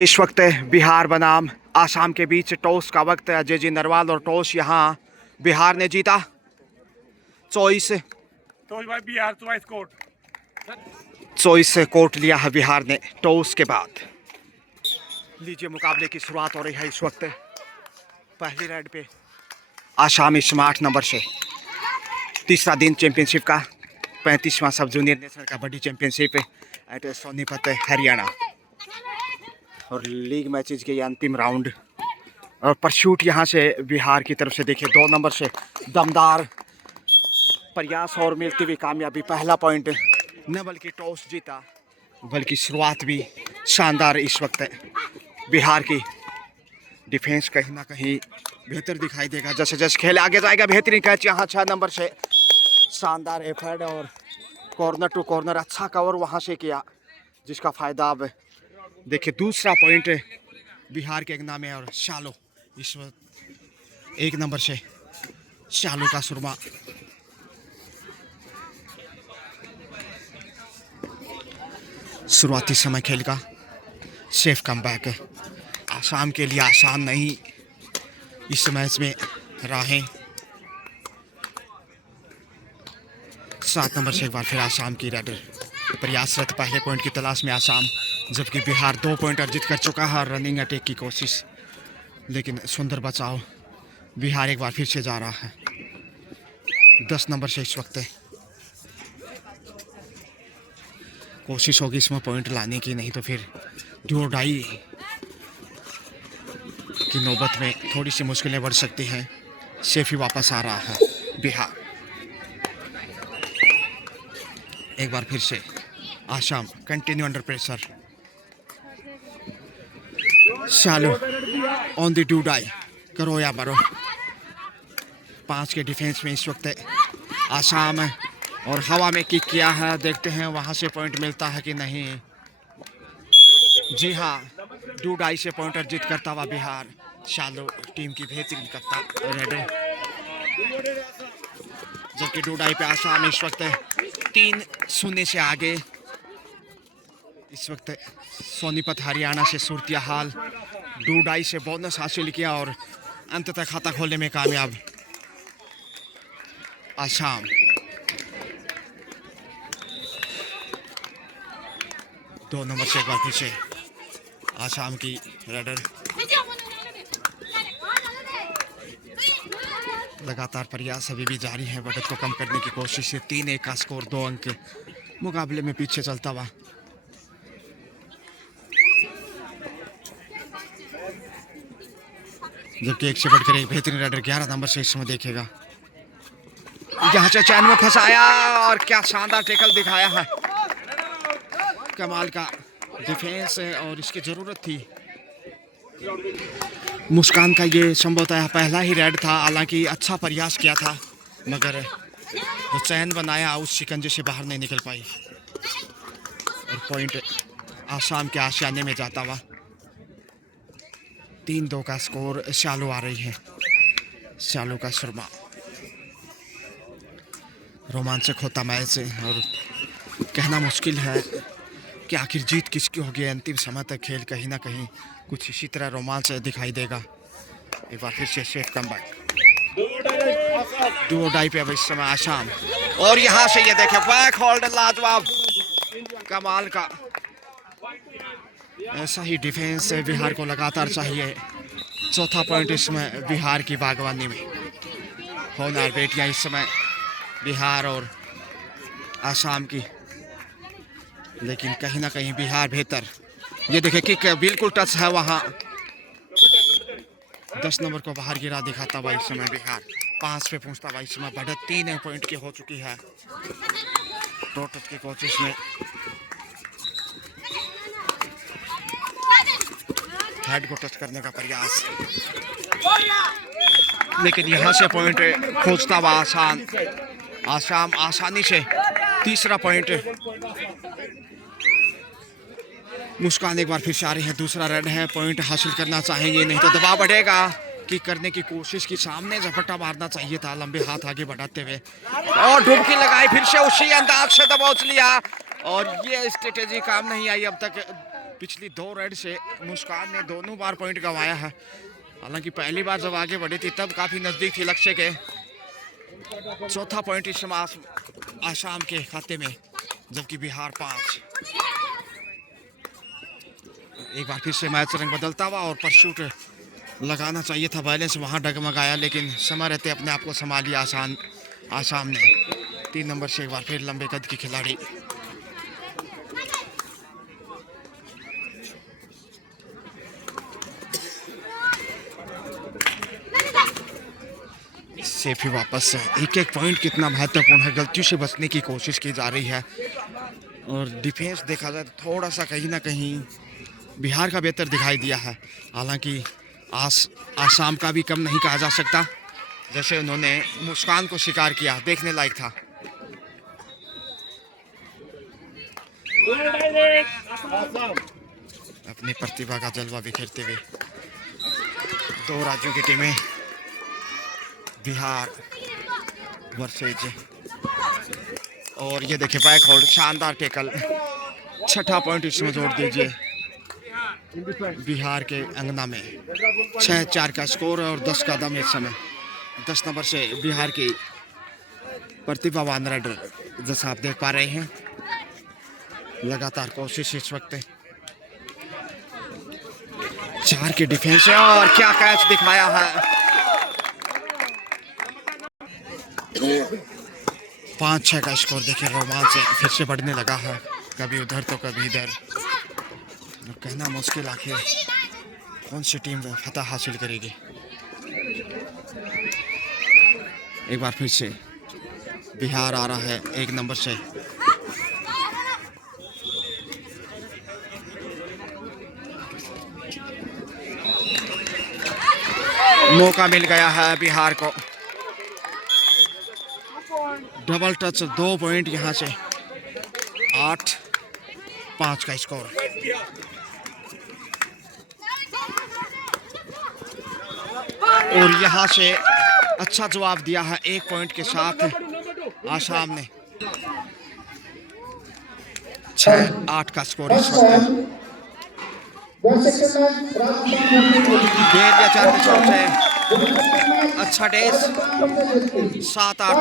इस वक्त बिहार बनाम आसाम के बीच टॉस का वक्त। अजय जी नरवाल और टॉस यहाँ बिहार ने जीता। चॉइस कोर्ट लिया है बिहार ने टॉस के बाद। लीजिए मुकाबले की शुरुआत हो रही है इस वक्त। पहली रेड पे आसाम इस समय 8 नंबर से। तीसरा दिन चैंपियनशिप का 35वां sub junior national kabaddi championship at Sonipat Haryana और लीग मैचेस के ये अंतिम राउंड। और परशूट यहाँ से बिहार की तरफ से देखिए 2 नंबर से दमदार प्रयास और मिलती हुई कामयाबी। पहला पॉइंट न बल्कि टॉस जीता बल्कि शुरुआत भी शानदार। इस वक्त बिहार की डिफेंस कहीं ना कहीं बेहतर दिखाई देगा जैसे जैसे खेल आगे जाएगा। बेहतरीन कैच यहाँ 6 नंबर से। शानदार एफर्ट और कॉर्नर टू कॉर्नर अच्छा कवर वहाँ से किया जिसका फ़ायदा अब देखिए। दूसरा पॉइंट बिहार के एक नाम है और शालो इस वक्त 1 नंबर से शालो का सुरमा। शुरुआती समय खेल का सेफ कमबैक है। आसाम के लिए आसान नहीं इस मैच में राहें। 7 नंबर से एक बार फिर आसाम की रेडर प्रयासरत पहले पॉइंट की तलाश में आसाम, जबकि बिहार 2 पॉइंट अर्जित कर चुका है। रनिंग अटैक की कोशिश लेकिन सुंदर बचाव। बिहार एक बार फिर से जा रहा है 10 नंबर से। इस वक्त कोशिश होगी इसमें पॉइंट लाने की, नहीं तो फिर डू और डाई की नौबत में थोड़ी सी मुश्किलें बढ़ सकती हैं। सेफ ही वापस आ रहा है बिहार। एक बार फिर से Assam continue under pressure. Shallow on the do die, करो या मरो। 5 के डिफेंस में इस वक्त आसाम और हवा में किक किया है। देखते हैं वहां से पॉइंट मिलता है कि नहीं। जी हाँ, डू डाई से पॉइंट अर्जित करता हुआ बिहार। शालो टीम की बेहतरीन कप्तान रेडर, जबकि डू डाई पे आसाम इस वक्त 3-0 से आगे। इस वक्त सोनीपत हरियाणा से सूरतिया हाल। डू डाई से बोनस हासिल किया और अंततः खाता खोलने में कामयाब आसाम। दो नंबर से एक बार फिर से आसाम की रेडर। लगातार प्रयास अभी भी जारी है बढ़त को कम करने की कोशिश है। 3-1 का स्कोर, 2 अंक मुकाबले में पीछे चलता हुआ। जबकि एक से बढ़कर एक बेहतरीन रेडर 11 नंबर से इस समय देखेगा। यहाँ से चैन में फंसाया और क्या शानदार टैकल दिखाया है। कमाल का डिफेंस है और इसकी ज़रूरत थी। मुस्कान का ये संभवतः पहला ही रेड था, हालांकि अच्छा प्रयास किया था मगर जो चैन बनाया उस शिकंजे से बाहर नहीं निकल पाई और पॉइंट आसाम के आशियाने में जाता हुआ। 3-2 का स्कोर। शालो आ रही है, शालो का सुरमा। रोमांचक होता मैच और कहना मुश्किल है कि आखिर जीत किसकी होगी। अंतिम समय तक खेल कहीं ना कहीं कुछ इसी तरह रोमांच दिखाई देगा। एक बार फिर से सेफ कमबैक। डू और डाई पे अब इस समय आसाम और यहाँ से ये देखे बैक होल्ड लाजवाब। कमाल का ऐसा ही डिफेंस बिहार को लगातार चाहिए। चौथा पॉइंट इसमें बिहार की बागवानी में। होनहार बेटियां इस समय बिहार और आसाम की, लेकिन कहीं ना कहीं बिहार बेहतर। ये देखे किक बिल्कुल टच है वहाँ। 10 नंबर को बाहर गिरा दिखाता हुआ इस समय बिहार। 5 पे पहुँचता हुआ इस समय बढ़त 3 पॉइंट की हो चुकी है। टोटल की कोशिश में हेड को टच करने का प्रयास, लेकिन यहाँ से पॉइंट खोजता हुआ आसाम आसानी से। तीसरा पॉइंट मुस्कान एक बार फिर से आ रही है। दूसरा रन है, पॉइंट हासिल करना चाहेंगे, नहीं तो दबाव बढ़ेगा कि करने की कोशिश की। सामने झपट्टा मारना चाहिए था लंबे हाथ आगे बढ़ाते हुए और डुबकी लगाई फिर से उसी अंदाज से दबोच लिया और ये स्ट्रेटेजी काम नहीं आई अब तक। पिछली 2 रेड से मुस्कान ने दोनों बार पॉइंट गंवाया है। हालांकि पहली बार जब आगे बढ़ी थी तब काफ़ी नज़दीक थी लक्ष्य के। चौथा पॉइंट इस समय आसाम के खाते में, जबकि बिहार 5। एक बार फिर से मैच रंग बदलता हुआ और परशूट लगाना चाहिए था, बैलेंस वहाँ डगमगाया, लेकिन समय रहते अपने आप को संभालिया आसाम ने। 3 नंबर से एक बार फिर लंबे कद की खिलाड़ी से फिर वापस एक एक पॉइंट कितना महत्वपूर्ण है, गलतियों से बचने की कोशिश की जा रही है। और डिफेंस देखा जाए तो थोड़ा सा कहीं ना कहीं बिहार का बेहतर दिखाई दिया है। हालांकि आसाम का भी कम नहीं कहा जा सकता, जैसे उन्होंने मुस्कान को शिकार किया, देखने लायक था। अपनी प्रतिभा का जलवा बिखेरते हुए 2 राज्यों की टीमें, बिहार वर्सेज, और ये देखिए बैक होल्ड, शानदार टेकल, छठा पॉइंट इसमें जोड़ दीजिए बिहार के अंगना में। 6-4 का स्कोर और 10 का दम इस समय। 10 नंबर से बिहार की प्रतिभावान राइडर, जैसा आप देख पा रहे हैं, लगातार कोशिश इस वक्त 4 के डिफेंस है और क्या कैच दिखाया है। 5-6 का स्कोर देखिए, रोमांच फिर से बढ़ने लगा है, कभी उधर तो कभी इधर। कहना मुश्किल आखिर कौन सी टीम फतह हासिल करेगी। एक बार फिर से बिहार आ रहा है 1 नंबर से। मौका मिल गया है बिहार को, डबल टच, 2 पॉइंट यहां से। 8-5 का स्कोर। और यहां से अच्छा जवाब दिया है 1 पॉइंट के साथ आसाम ने। 6-8 का स्कोर इस वक्त। गेंद या 4 के शॉट से अच्छा डेस। 7-8।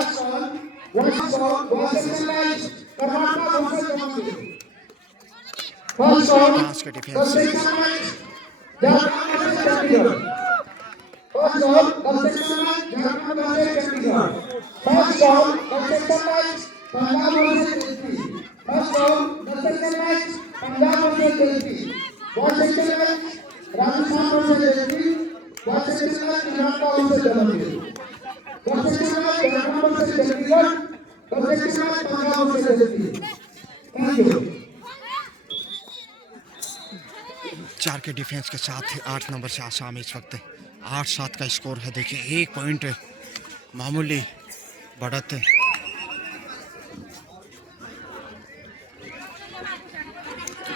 5 के डिफेंस से चार के डिफेंस के साथ 8 नंबर से आसाम इस वक्त 8-7 का स्कोर है। देखिए 1 पॉइंट मामूली बढ़त।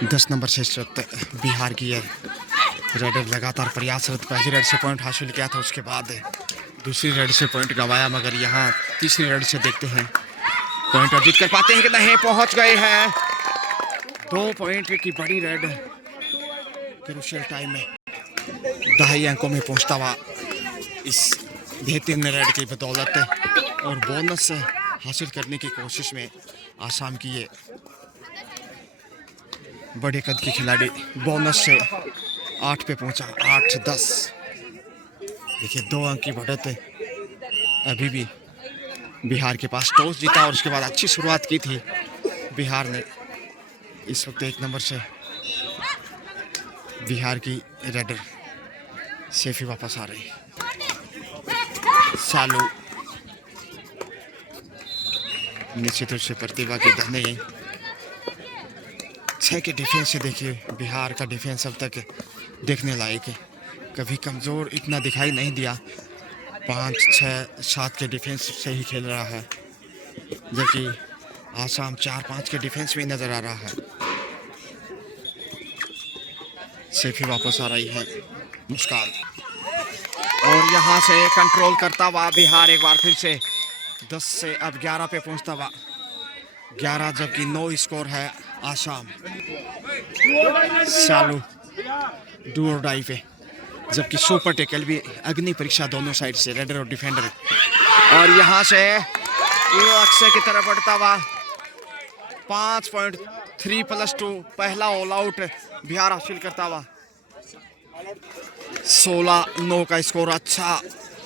10 नंबर से इस वक्त बिहार की है रेडर लगातार प्रयासरत। पहली रेड से पॉइंट हासिल किया था, उसके बाद दूसरी रेड से पॉइंट गंवाया, मगर यहाँ तीसरी रेड से देखते हैं पॉइंट अर्जित कर पाते हैं कि नहीं। पहुंच गए हैं 2 पॉइंट की बड़ी रेड क्रूशियल टाइम में 2.5 अंकों में पहुंचता हुआ इस बेहतरीन रेड की बदौलत और बोनस हासिल करने की कोशिश में आसाम की ये बड़े कद की खिलाड़ी बोनस से 8 पे पहुंचा। 8-10। देखिए 2 अंक की बढ़त अभी भी बिहार के पास। टॉस जीता और उसके बाद अच्छी शुरुआत की थी बिहार ने। इस वक्त 1 नंबर से बिहार की रेडर सेफी वापस आ रही। सालू निश्चित रूप से प्रतिभा के धनी। 6 के डिफेंस से देखिए बिहार का डिफेंस अब तक देखने लायक है, कभी कमज़ोर इतना दिखाई नहीं दिया। 5, 6, 7 के डिफेंस से ही खेल रहा है, जबकि आसाम 4, 5 के डिफेंस में नज़र आ रहा है। सेफी वापस आ रही है मुस्कान, और यहाँ से कंट्रोल करता हुआ बिहार एक बार फिर से 10 से अब 11 पे पहुँचता हुआ। 11 जबकि 9 स्कोर है आसाम सालू डू और डाई पे, जबकि सुपर टेकल भी अग्नि परीक्षा दोनों साइड से रेडर और डिफेंडर। और यहाँ से वो अक्षय की तरफ बढ़ता हुआ 5.3+2 पहला ऑल आउट बिहार हासिल करता हुआ। 16-9 का स्कोर। अच्छा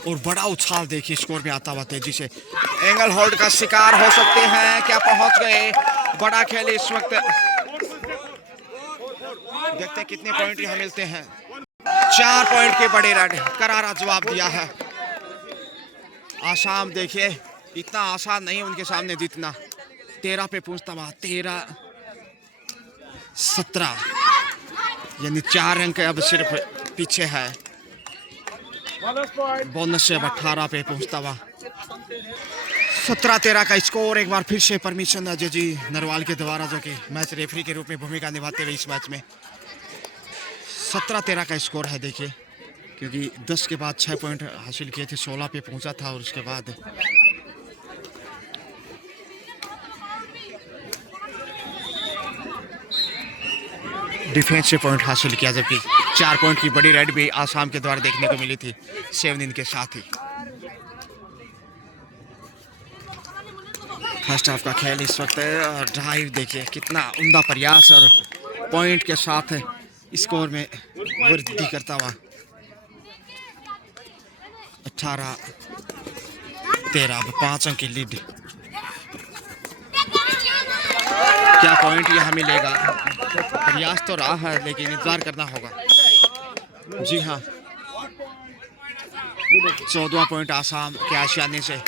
और बड़ा उछाल देखिए स्कोर में आता हुआ तेजी से। एंगल होल्ड का शिकार हो सकते हैं, क्या पहुंच गए? बड़ा खेल इस वक्त। देखते हैं कितने पॉइंट यहाँ मिलते हैं। 4 पॉइंट के बड़े रन, करारा जवाब दिया है। आसाम देखिए इतना आसान नहीं उनके सामने जीतना। 13 पे पहुंचता हुआ 13-17, यानी 4 अंक अब सिर्फ पीछे है। बोनस से अब 18 पे पहुंचता हुआ 17-13 का स्कोर। एक बार फिर से परमिशन अजय जी नरवाल के द्वारा, जो कि मैच रेफरी के रूप में भूमिका निभाते हुए इस मैच में 17-13 का स्कोर है। देखिए क्योंकि 10 के बाद 6 पॉइंट हासिल किए थे, 16 पे पहुंचा था और उसके बाद डिफेंस से पॉइंट हासिल किया, जबकि 4 पॉइंट की बड़ी रेड भी आसाम के द्वारा देखने को मिली थी 7 दिन के साथ ही। फर्स्ट हाफ का खेल इस वक्त। ड्राइव देखिए कितना उम्दा प्रयास और पॉइंट के साथ स्कोर में वृद्धि करता हुआ। 18-13 अब 5 अंक की लीड। क्या पॉइंट यहाँ मिलेगा? प्रयास तो रहा है लेकिन इंतजार करना होगा। जी हाँ, 14वां पॉइंट आसाम के आशियाने से।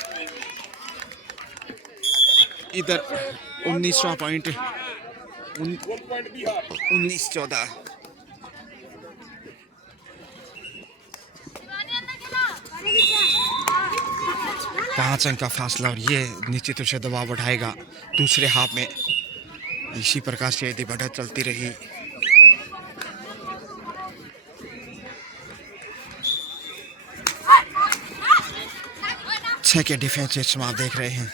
इधर 19वां पॉइंट 19-14। पाँच अंक का फासला, और ये निश्चित रूप से दबाव बढ़ाएगा दूसरे हाफ में। इसी प्रकार से यदि बढ़त चलती रही छह के डिफेंस आप देख रहे हैं।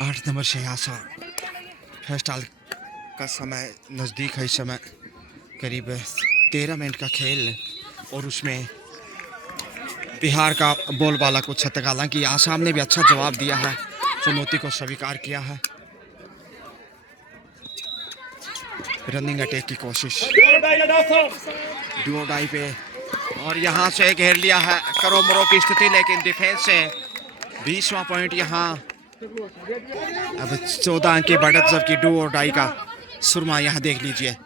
आठ नंबर से आसाम। फर्स्ट हाल का समय नज़दीक है। इस समय करीब 13 मिनट का खेल, और उसमें बिहार का बोलबाला को छतक। हालांकि आसाम ने भी अच्छा जवाब दिया है, चुनौती को स्वीकार किया है। रनिंग अटैक की कोशिश डुओ डाई पे, और यहाँ से घेर लिया है करोमरो की स्थिति, लेकिन डिफेंस से 20वां पॉइंट यहाँ। अब 14 अंक की बढ़त, जबकि डुओ डाई का सुरमा यहाँ देख लीजिए।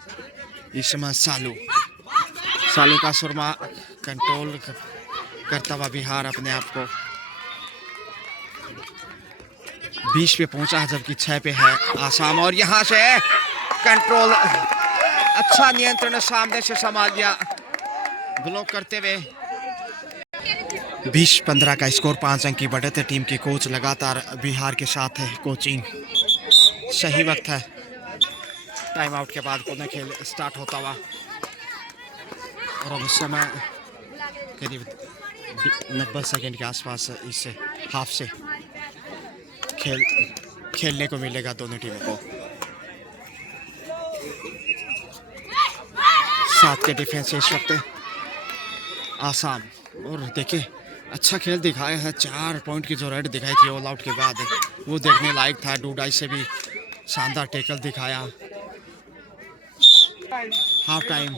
इस समय सालू का सुरमा कंट्रोल करता हुआ बिहार अपने आप को 20 पे पहुंचा है, जबकि 6 पे है आसाम। और यहाँ से कंट्रोल, अच्छा नियंत्रण सामने से संभाल लिया ब्लॉक करते हुए। 20-15 का स्कोर, 5 अंक की बढ़त है। टीम के कोच लगातार बिहार के साथ है कोचिंग। सही वक्त है टाइम आउट के बाद पुनः खेल स्टार्ट होता हुआ, और अब उस समय करीब 90 सेकेंड के आसपास इस हाफ से खेलने को मिलेगा दोनों टीमों को। 7 के डिफेंस इस वक्त आसाम, और देखिए अच्छा खेल दिखाया है। 4 पॉइंट की जो रेड दिखाई थी ऑल आउट के बाद, वो देखने लायक था। डूडाई से भी शानदार टैकल दिखाया। Half time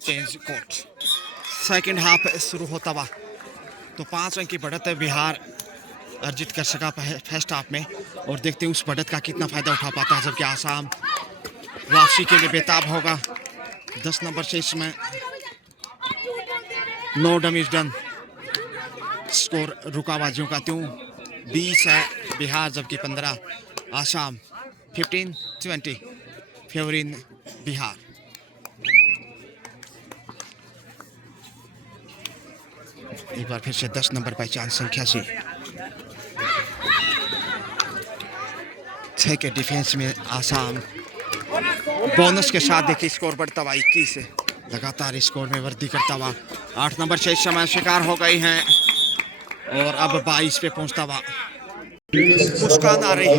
change court. Second half शुरू होता हुआ तो 5 अंक की बढ़त है बिहार अर्जित कर सका फर्स्ट हाफ में, और देखते हैं उस बढ़त का कितना फायदा उठा पाता है, जबकि आसाम वापसी के लिए बेताब होगा। 10 नंबर से इसमें नो डैमेज डन। स्कोर रुकाबाजियों का त्यों 20 है बिहार, जबकि 15 आसाम। 15-20 फेवरिन बिहार। एक बार फिर से 10 नंबर पहचान संख्या से 6 के डिफेंस में आसाम। बोनस के साथ देखिए स्कोर बढ़ता हुआ 21 से लगातार स्कोर में वृद्धि करता हुआ 8 नंबर से इस समय शिकार हो गई हैं और अब 22 पे पहुंचता हुआ मुस्कान आ रही है।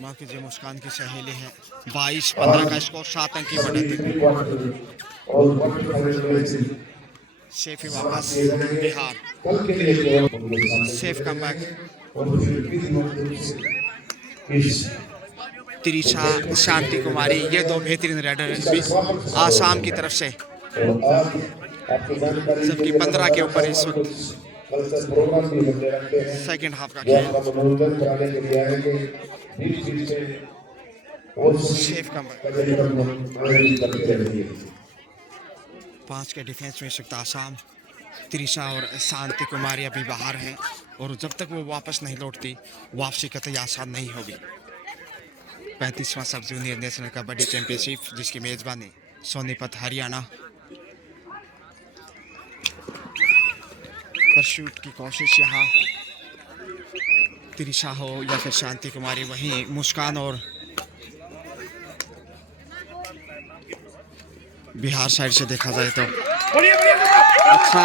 माफ कीजिए, मुस्कान की सहेली है। 22-15 का स्कोर 7 अंक की बढ़त। सेफ वापस बिहार, सेफ कमबैक। तिरिशा, शांति कुमारी, ये दो बेहतरीन राइडर आसाम की तरफ से, जबकि 15 के ऊपर इस वक्त सेकंड हाफ का खेल। Safe comeback. 5 के डिफेंस में सकता आसाम। तिरिशा और शांति कुमारी अभी बाहर हैं और जब तक वो वापस नहीं लौटती वापसी कतई आसान नहीं होगी। 35वां sub junior national kabaddi championship, जिसकी मेजबानी सोनीपत हरियाणा। परशूट की कोशिश यहाँ तिरिशा हो या फिर शांति कुमारी, वहीं मुस्कान और बिहार साइड से देखा जाए तो अच्छा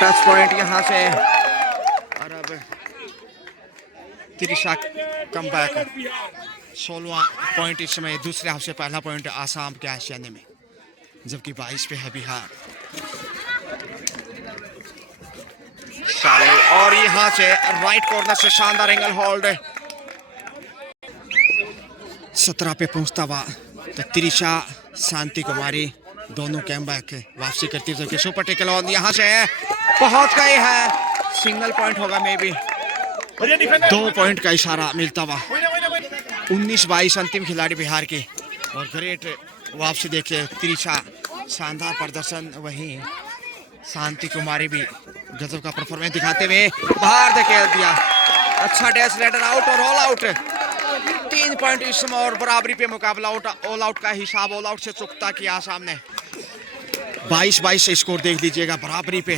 टच पॉइंट यहाँ से। और अब तिरिशा कमबैक, 16वां पॉइंट इस समय दूसरे हाफ से पहला पॉइंट आसाम के आशियाने में, जबकि 22 पे है बिहार। और यहाँ से राइट कॉर्नर से शानदार एंगल होल्ड, 17 पे पहुंचता हुआ तो तिरिशा शांति कुमारी दोनों कमबैक वापसी करती हुई सुपर टेकल ऑन यहाँ से पहुंच गए हैं। सिंगल पॉइंट होगा मे बी, 2 पॉइंट का इशारा मिलता हुआ। 19-22 अंतिम खिलाड़ी बिहार के और ग्रेट वापसी देखिए। तिरिशा शानदार प्रदर्शन, वहीं शांति कुमारी भी गजब का परफॉर्मेंस दिखाते हुए बाहर धकेल दिया। अच्छा डैश, रेडर आउट और ऑल आउट। 3 पॉइंट इस समय और बराबरी पे मुकाबला। ऑल आउट का हिसाब ऑल आउट से चुकता किया आसाम ने। 22-22 से स्कोर देख लीजिएगा, बराबरी पे।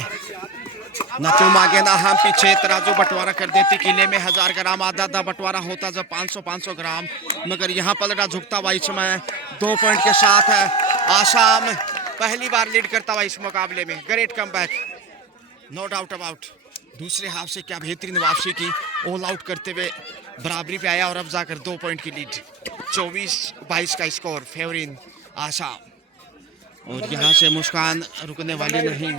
न तुम आगे ना हम पीछे, तराजू बंटवारा कर देती। किले में 1000 ग्राम आधा बंटवारा होता जब 500-500 ग्राम, मगर यहाँ पलटा झुकता हुआ इस समय 2 पॉइंट के साथ है आसाम पहली बार लीड करता हुआ इस मुकाबले में। Great comeback, no doubt about. दूसरे हाफ से क्या बेहतरीन वापसी की, ऑल आउट करते हुए बराबरी पे आया और अब जाकर 2 पॉइंट की लीड। 24-22 का स्कोर फेवरिन आसाम। और यहाँ से मुस्कान रुकने वाली नहीं।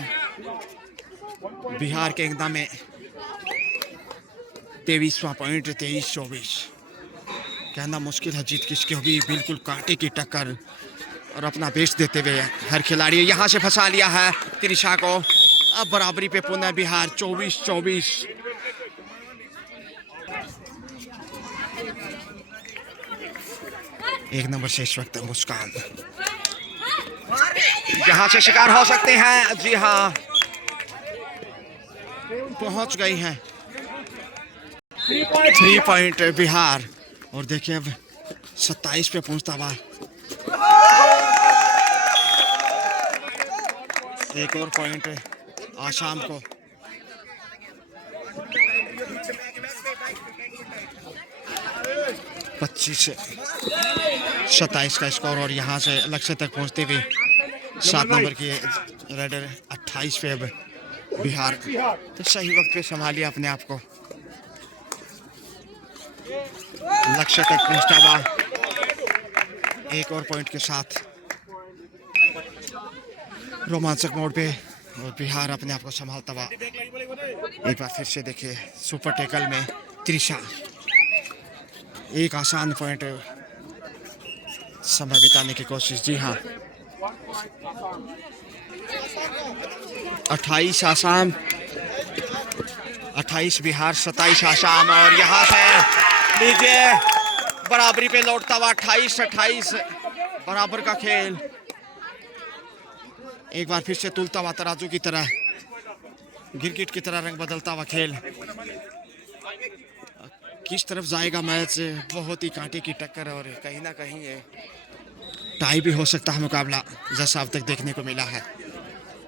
बिहार के एकदम में 23वां पॉइंट, 23-24। कहना मुश्किल है जीत किसकी होगी। बिल्कुल कांटे की टक्कर और अपना बेस्ट देते हुए हर खिलाड़ी यहाँ से फंसा लिया है तिरिशा को। अब बराबरी पे पुनः बिहार 24-24। एक नंबर से इस वक्त मुस्कान यहाँ से शिकार हो सकते हैं। जी हाँ, पहुंच गई हैं 3 पॉइंट बिहार। और देखिए अब 27 पे पहुंचता हुआ एक और पॉइंट आसाम को। पच्चीस 27 का स्कोर और यहाँ से लक्ष्य तक पहुँचते हुए 7 नंबर की राइडर 28 पे अब बिहार। तो सही वक्त पे संभालिए अपने आप को, लक्ष्य तक पहुँचता हुआ एक और पॉइंट के साथ रोमांचक मोड पे। और बिहार अपने आप को संभालता हुआ एक बार फिर से देखिए सुपर टेकल में तिरिशा। एक आसान पॉइंट समय बिताने की कोशिश। जी हाँ, 28 आसाम, 28 बिहार, 27 आसाम। और यहाँ से लीजिए बराबरी पे लौटता हुआ 28-28 बराबर का खेल। एक बार फिर से तुलता हुआ तराजू की तरह, गिरगिट की तरह रंग बदलता हुआ खेल। किस तरफ जाएगा मैच, बहुत ही कांटे की टक्कर और कहीं ना कहीं ये टाई भी हो सकता है मुकाबला, जैसा अब तक देखने को मिला है।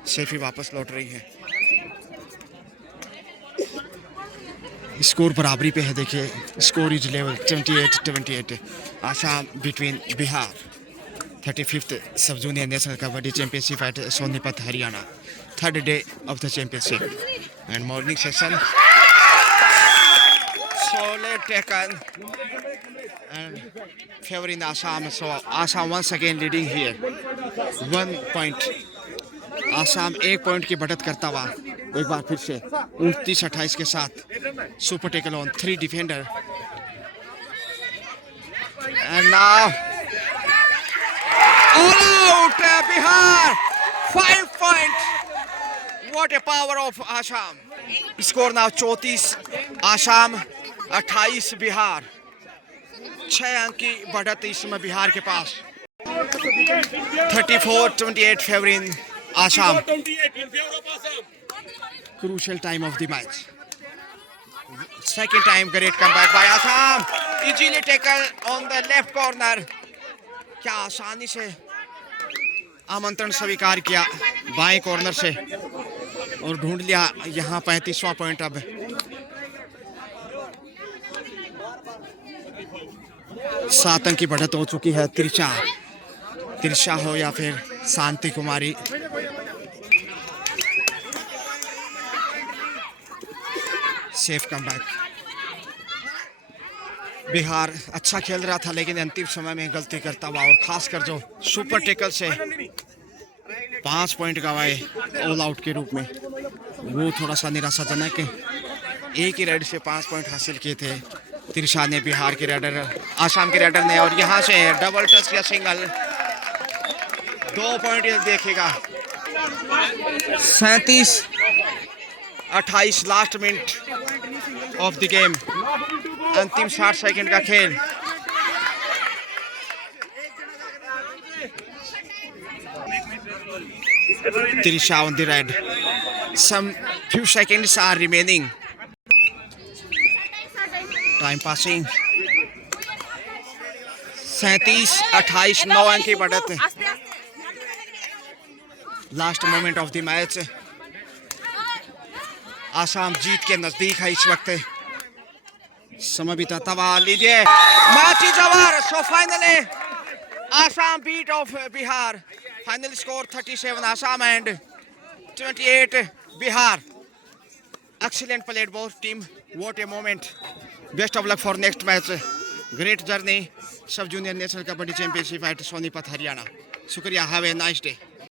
सेफी वापस लौट रही है। स्कोर बराबरी पे है। देखिए score is level 28-28। Assam between Bihar 35th sub junior national kabaddi championship at Sonipat Haryana, third day of the championship and morning session. Solid taken and favoring Assam. So Assam once again leading here 1 point. Assam 1 point की बढ़त करता हुआ एक बार फिर से 29-28 के साथ super tackle on 3 defender and now all out Bihar 5 point. What A power of Assam. Score now 34 Assam 28 Bihar. 6 अंक की बढ़त इस समय बिहार के पास। 34-28 favouring Assam. Crucial time of the match. Second time great comeback by Assam. Easily taken on the left corner. क्या आसानी से आमंत्रण स्वीकार किया बाएं कॉर्नर से और ढूंढ लिया यहाँ 35वां पॉइंट। अब सात अंक की बढ़त हो चुकी है। त्रिशा हो या फिर शांति कुमारी। Safe comeback. बिहार अच्छा खेल रहा था लेकिन अंतिम समय में गलती करता हुआ और खासकर जो सुपर टेकल से 5 पॉइंट गंवाए ऑल आउट के रूप में, वो थोड़ा सा निराशाजनक है। एक ही रेड से 5 पॉइंट हासिल किए थे त्रिशा ने, बिहार के रेडर आसाम के रेडर ने, और यहाँ से डबल टच या सिंगल 2 पॉइंट देखेगा। 37-28 last minute of the game. अंतिम 60 सेकंड का खेल। Trisha on the red. Some few seconds are remaining. Time passing. 37-28 9 अंक की बढ़त है। Last moment of the match. Assam जीत के नजदीक है इस वक्त। समय बीता हुआ लीजिए match is over. So finally Assam beat of Bihar. Final score 37 Assam and 28 Bihar. Excellent played both team. What a moment. Best of luck for next match. Great journey sub junior national kabaddi championship at Sonipat Haryana. शुक्रिया। Have a nice day.